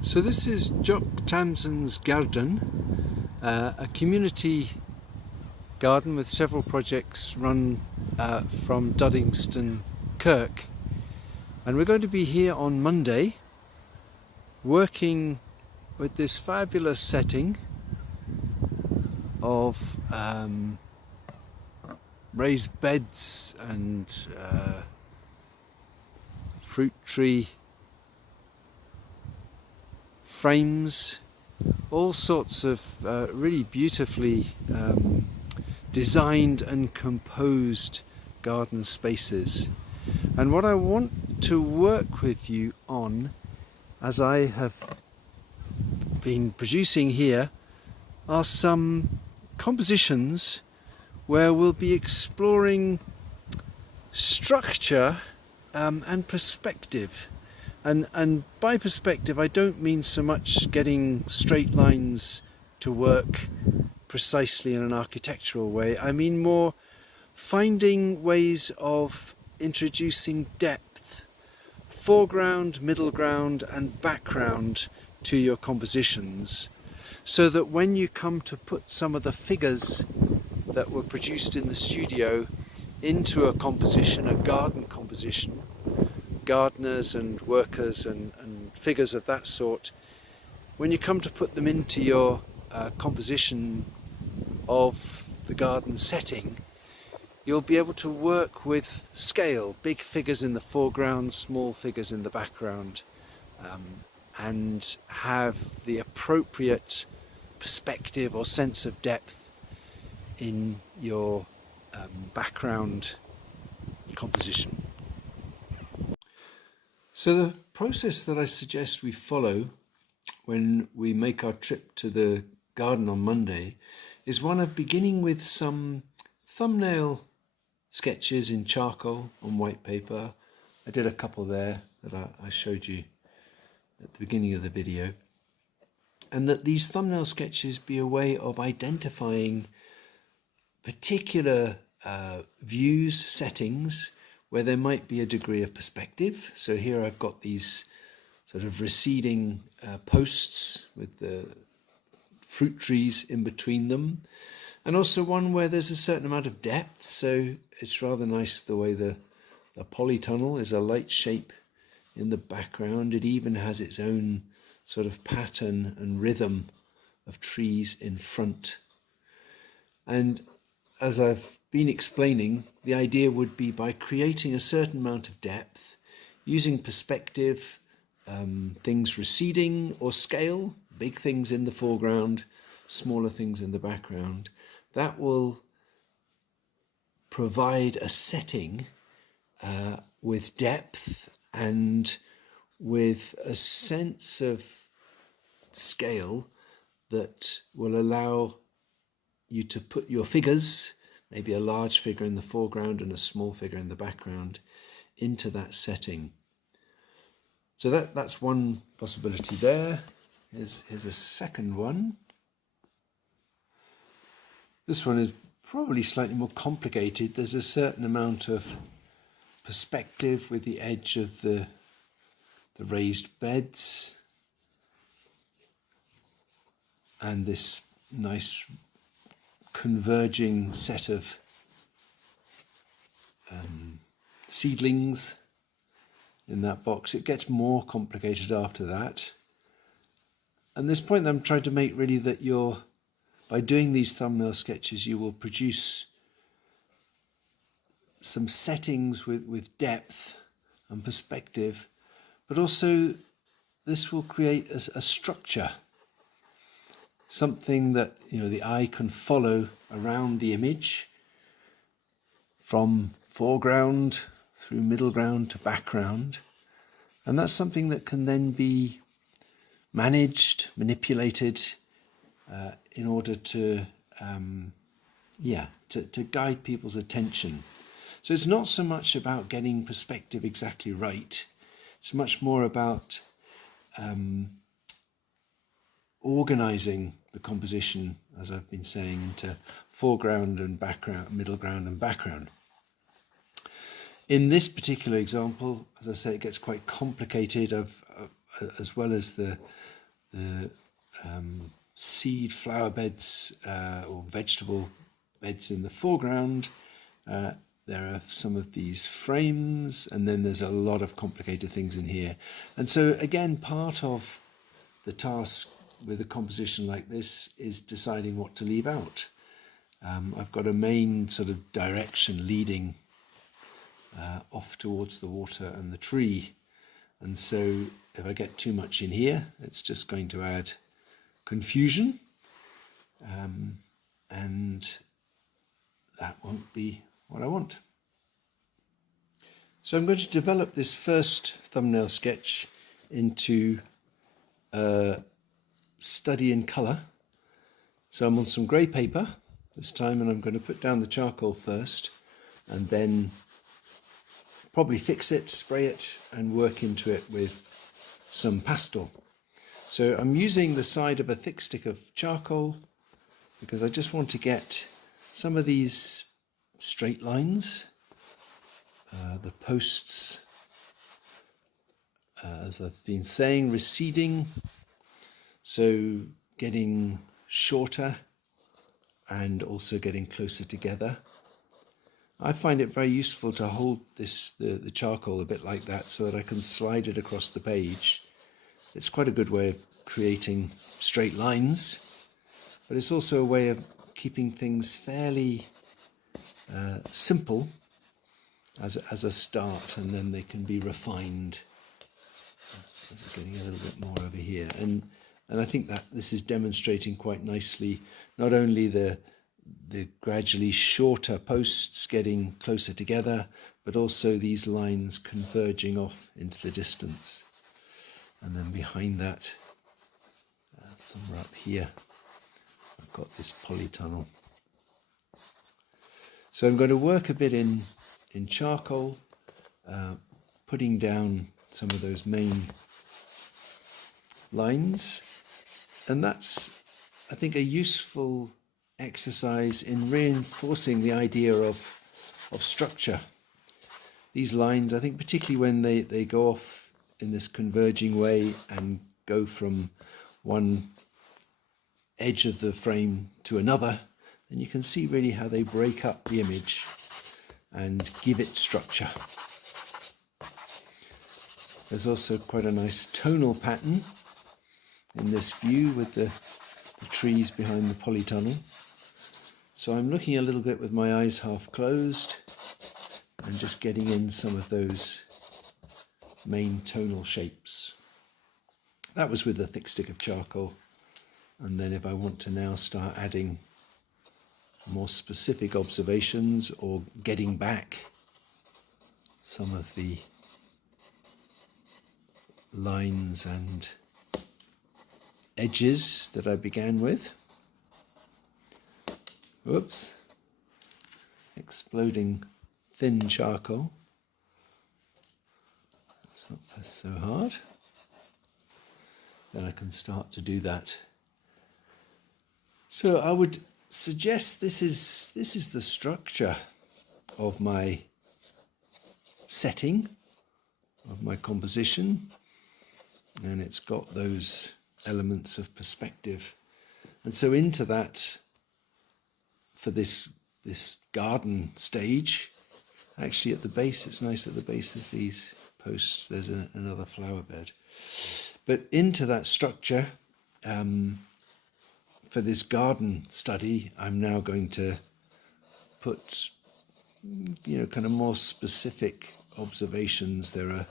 So this is Jock Tamsen's garden, a community garden with several projects run from Duddingston Kirk. And we're going to be here on Monday working with this fabulous setting of raised beds and fruit tree frames, all sorts of really beautifully designed and composed garden spaces. And what I want to work with you on, as I have been producing here, are some compositions where we'll be exploring structure and perspective. And by perspective, I don't mean so much getting straight lines to work precisely in an architectural way. I mean more finding ways of introducing depth, foreground, middle ground and background to your compositions, so that when you come to put some of the figures that were produced in the studio into a composition, a garden composition, gardeners and workers and figures of that sort, when you come to put them into your composition of the garden setting, you'll be able to work with scale, big figures in the foreground, small figures in the background, and have the appropriate perspective or sense of depth in your background composition. So the process that I suggest we follow when we make our trip to the garden on Monday is one of beginning with some thumbnail sketches in charcoal on white paper. I did a couple there that I showed you at the beginning of the video. And that these thumbnail sketches be a way of identifying particular views, settings, where there might be a degree of perspective. So here I've got these sort of receding posts with the fruit trees in between them, and also one where there's a certain amount of depth. So it's rather nice the way the polytunnel is a light shape in the background. It even has its own sort of pattern and rhythm of trees in front. And as I've been explaining, the idea would be by creating a certain amount of depth, using perspective, things receding or scale, big things in the foreground, smaller things in the background, that will provide a setting with depth and with a sense of scale that will allow you to put your figures, maybe a large figure in the foreground and a small figure in the background, into that setting. So that's one possibility there. Here's a second one. This one is probably slightly more complicated. There's a certain amount of perspective with the edge of the raised beds and this nice converging set of seedlings in that box. It gets more complicated after that. And this point that I'm trying to make really that by doing these thumbnail sketches, you will produce some settings with depth and perspective, but also this will create a structure, something that the eye can follow around the image from foreground through middle ground to background. And that's something that can then be managed, manipulated in order to guide people's attention. So it's not so much about getting perspective exactly right. It's much more about organizing the composition, as I've been saying, into foreground and background, middle ground and background. In this particular example, as I say, it gets quite complicated. as well as the seed flower beds or vegetable beds in the foreground. There are some of these frames, and then there's a lot of complicated things in here. And so again, part of the task with a composition like this is deciding what to leave out. I've got a main sort of direction leading off towards the water and the tree. And so if I get too much in here, it's just going to add confusion. And that won't be what I want. So I'm going to develop this first thumbnail sketch into a study in colour. So I'm on some grey paper this time, and I'm going to put down the charcoal first and then probably fix it, spray it, and work into it with some pastel. So I'm using the side of a thick stick of charcoal because I just want to get some of these straight lines, the posts, as I've been saying, receding, so getting shorter and also getting closer together. I find it very useful to hold the charcoal a bit like that so that I can slide it across the page. It's quite a good way of creating straight lines, but it's also a way of keeping things fairly simple as a start, and then they can be refined. So getting a little bit more over here, and I think that this is demonstrating quite nicely not only the gradually shorter posts getting closer together, but also these lines converging off into the distance. And then behind that, somewhere up here, I've got this polytunnel. So I'm going to work a bit in charcoal, putting down some of those main lines. And that's, I think, a useful exercise in reinforcing the idea of structure. These lines, I think, particularly when they go off in this converging way and go from one edge of the frame to another, then you can see really how they break up the image and give it structure. There's also quite a nice tonal pattern in this view with the trees behind the polytunnel. So I'm looking a little bit with my eyes half closed and just getting in some of those main tonal shapes. That was with a thick stick of charcoal. And then if I want to now start adding more specific observations or getting back some of the lines and edges that I began with. Whoops, exploding thin charcoal. That's not so hard. Then I can start to do that. So I would suggest this is the structure of my setting, of my composition, and it's got those elements of perspective. And so into that, for this garden stage, actually at the base, it's nice at the base of these posts, there's another flower bed. But into that structure, for this garden study, I'm now going to put, kind of more specific observations. There are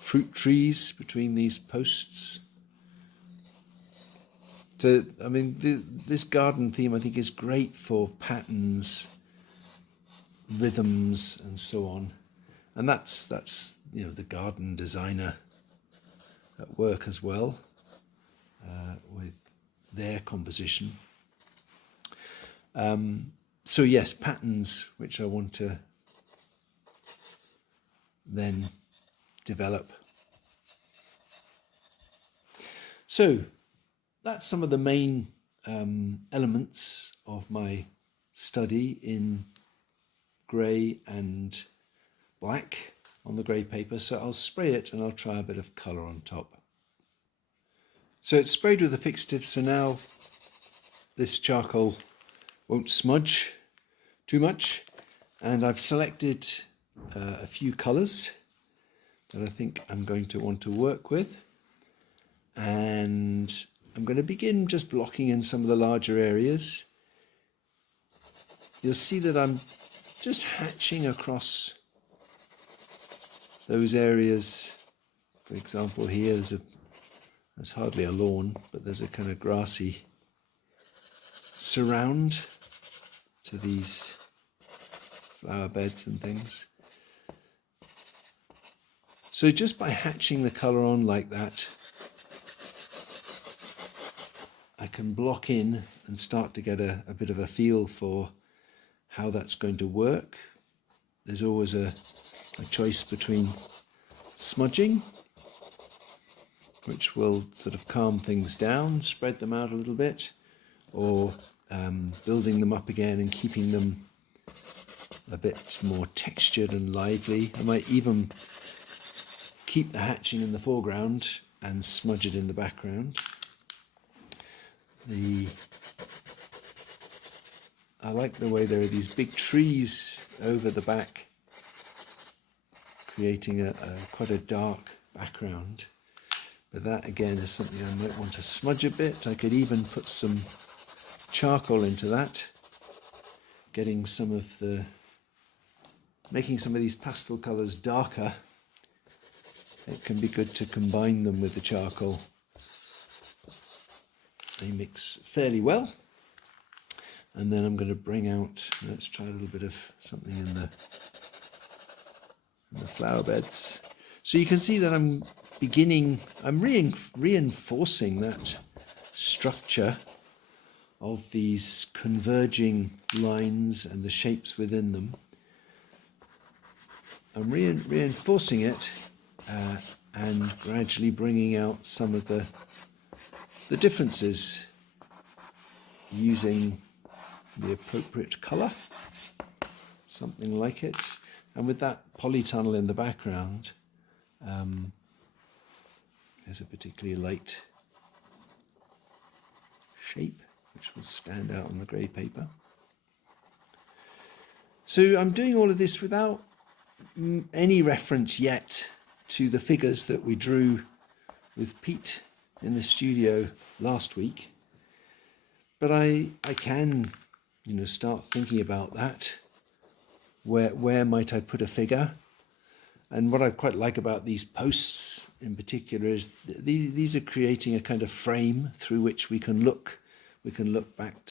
fruit trees between these posts. So, I mean, this garden theme, I think, is great for patterns, rhythms, and so on. And that's the garden designer at work as well, with their composition. So yes, patterns which I want to then develop. So that's some of the main elements of my study in grey and black. on the grey paper, so I'll spray it and I'll try a bit of colour on top. So it's sprayed with a fixative, so now this charcoal won't smudge too much, and I've selected a few colours that I think I'm going to want to work with, and I'm going to begin just blocking in some of the larger areas. You'll see that I'm just hatching across those areas. For example, here there's hardly a lawn, but there's a kind of grassy surround to these flower beds and things. So just by hatching the colour on like that, I can block in and start to get a bit of a feel for how that's going to work. There's always a choice between smudging, which will sort of calm things down, spread them out a little bit, or building them up again and keeping them a bit more textured and lively. I might even keep the hatching in the foreground and smudge it in the background. I like the way there are these big trees over the back, creating quite a dark background. But that again is something I might want to smudge a bit. I could even put some charcoal into that, making some of these pastel colours darker. It can be good to combine them with the charcoal. They mix fairly well. And then I'm going to bring out, let's try a little bit of something in the flower beds. So you can see that I'm reinforcing that structure of these converging lines and the shapes within them. I'm reinforcing it and gradually bringing out some of the differences using the appropriate colour, something like it. And with that polytunnel in the background, there's a particularly light shape which will stand out on the grey paper. So I'm doing all of this without any reference yet to the figures that we drew with Pete in the studio last week, but I can start thinking about that. Where might I put a figure? And what I quite like about these posts in particular is these are creating a kind of frame through which we can look back